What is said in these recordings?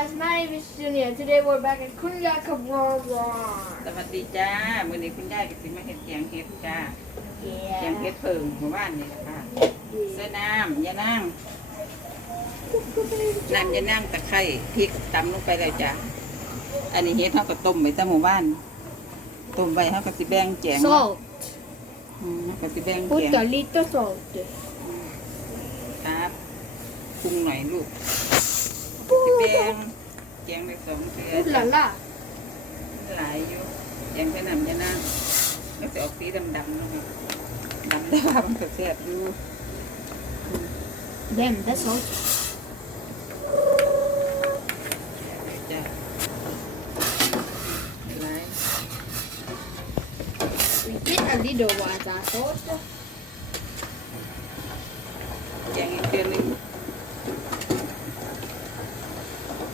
Guys, my name is Junior. Today we're back at Kunya Cabrera. สวัสดีจ้า มื้อนี้คุณยายก็สิมาเฮ็ดแกงเห็ดจ้าแกงเห็ Yeah. ดเพิงหมู่บ้านนี่แหละค่ะเสื้อน้ำยานั่งน้ำยานั่งตะไคร้พริกตำลงไปเลยจ้าอันนี้เฮ็ดเฮาก็ต้มไว้ตั้งหมู่บ้านต้มไว้เฮาก็สิแบ่งแกง Salt. อืมเฮาก็สิแบ่งแก Put ง a little salt. ครับปรุงหน่อยลูกสิแบ่ง แกงไปสองเทื่อ Ooh la la. หลายอยู่แกงไปน้ำยานั่งก็สิออกสีดำๆเนาะดำแต่ว่ามันก็แซ่บอยู่ Damn, that's salt. จ้ะหลาย We did a little was our salt. แกงอีกเดือนหนึง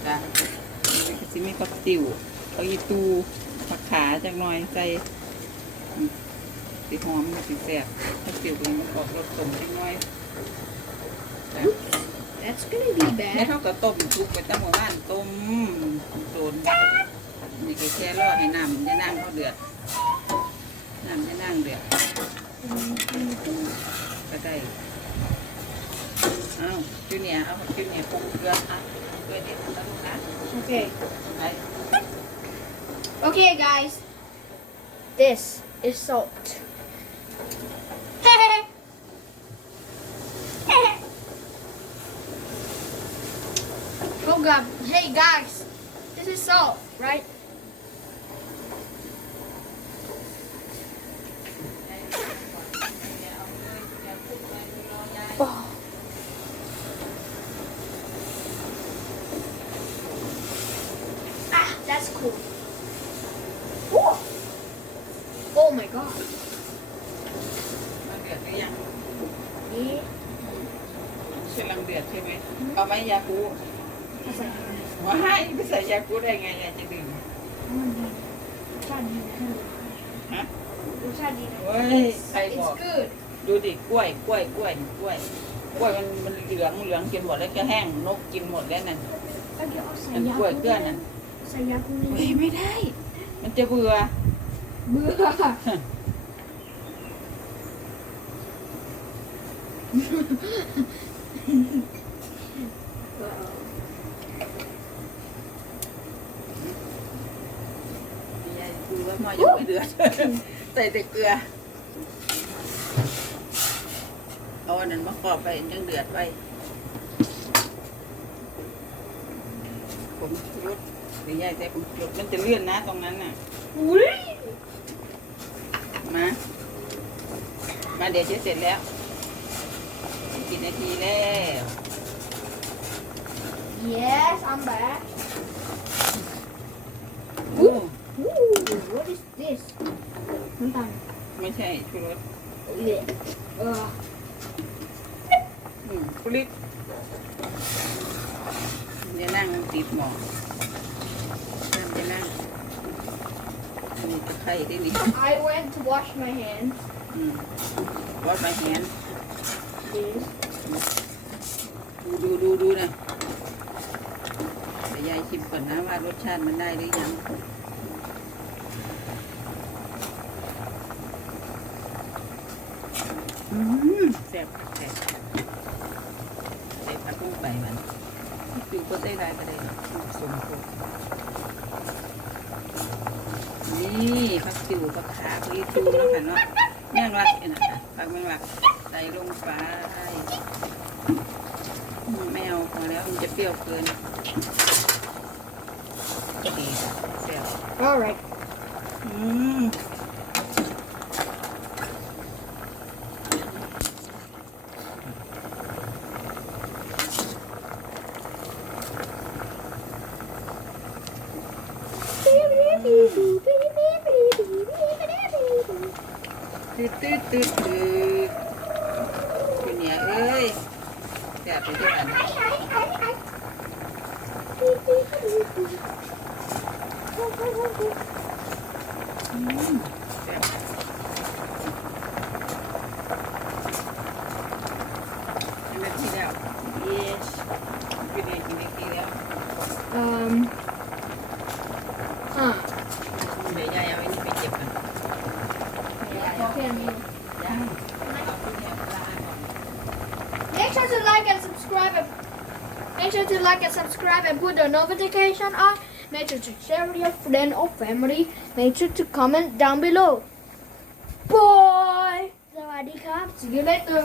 จ้ะนี่ก็ สิมีผักติ๋วเอาอีตูผักขาจักหน่อยใส่อืมสิหอมสิแซ่บผักติ๋วเป็นมันออกรสต้มจักหน่อยจ้ะ That's gonna be แม่ bad. เท่ากับต้มทุกไปตั้งหมู่บ้านต้มโดนนี่ก็แค่รอให้น้ำจะนั่งเขาเดือดน้ำจะนั่งเดือดก็ได้ เอาจูเนียร์เอาจูเนียร์ปรุงเกลืออ่ะเกลือนิดนึงนะลูกนะ Okay. ไป Okay, guys. This is salt. oh god. Hey guys. This is salt, right? That's cool. Oh, oh my god. มันเดือดหรือยัง Yeah. กำลังเดือดใช่ไหมเอาไหมยาคู That's like, ว้ายไปใส่ยาคูได้ไงยายจะดื่มฮะเฮ้ยใครบอก It's good. ดูดิกล้วยกล้วยกล้วยกล้วยกล้วยมันมันเหลืองเหลืองกินหมดแล้วก็แห้งนกกินหมดแล้วนั่นมันกล้วยเกลือนั่นใสยาคูเฮ้ยไม่ได้ มันจะเบื่อ เบื่อยายดูว่าหม้อยังไม่เดือดใส่แต่เกลือเอาอันนั้นมาครอบไปยังเดือดไปผมชูรส หรือยายใส่ผมชูรสมันจะเลื่อนนะตรงนั้นน่ะอุ้ยมา มาเดี๋ยวจะเสร็จแล้วกี่นาทีแล้ว yes I'm back อู้ Ooh, what is this น้ำตาลไม่ใช่ชูรสเละเอออืมปลิบจะนั่งติดหมอก นั่งจะนั่งอันนี้ตะไคร้ที่นี่ I went to wash my hands อืมวัดมาเห็น please ดูดูดูดูนะเดี๋ยวยายชิมก่อนนะว่ารสชาติมันได้หรือยัง อืมแซ่บแซ่บใส่ผักบุ้งไปมันดูก็ได้ได้ก็ได้สมควร นี่ผักติวผักขาผักอีตูแล้วกันเนาะแมงลักเนี่ยนะคะผักแมงลักใส่ลงไปไม่เอาพอแล้วมันจะเปรี้ยวเกินดีเสียว alright อืม ตืดตืดตืดตืดคุณเนี่ยเอ้ยแซ่บไปด้วยกันอืมแซ่บอันนั้นที่แล้ว yes กินเองกินเองกินแล้ว um Make sure to like and subscribe and make sure to like and subscribe and put the notification on. Make sure to share with your friend or family. Make sure to comment down below. Bye. สวัสดีครับ See you later.